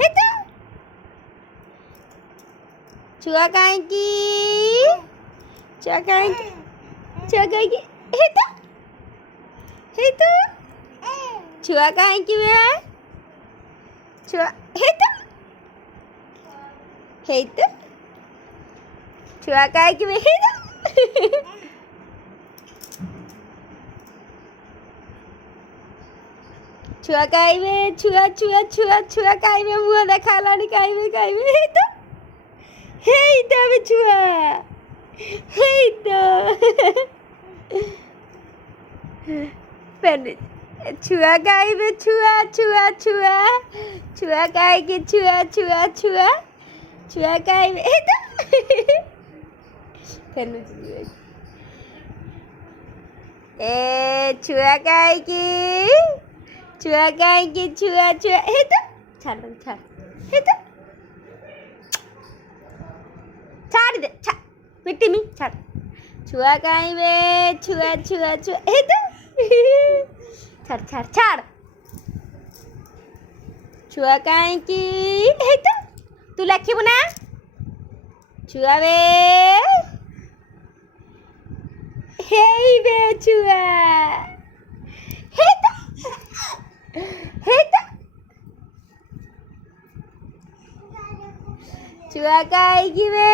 हेतो छुआ काहेकी हेतो हेतो छुआ काहेकी वे छुआ हेतो हेतो छुआ काहेकी वे हेतो छुआ काइवे छुआ काइवे मुँह देखालानी काइवे हे तो अबे छुआ हे तो पहले छुआ काइवे छुआ काइके छुआ काइवे हे तो पहले ए छुआ काइके छुआ हे तो छाड़ हे तो छाड़ दे मिट्टी में छाड़ छुआ काइवे छुआ हे तो छाड़ छुआ काइकी हे तो तू लखिबु ना छुआ वे हे बे छुआ हे तो छुआ काइकी वे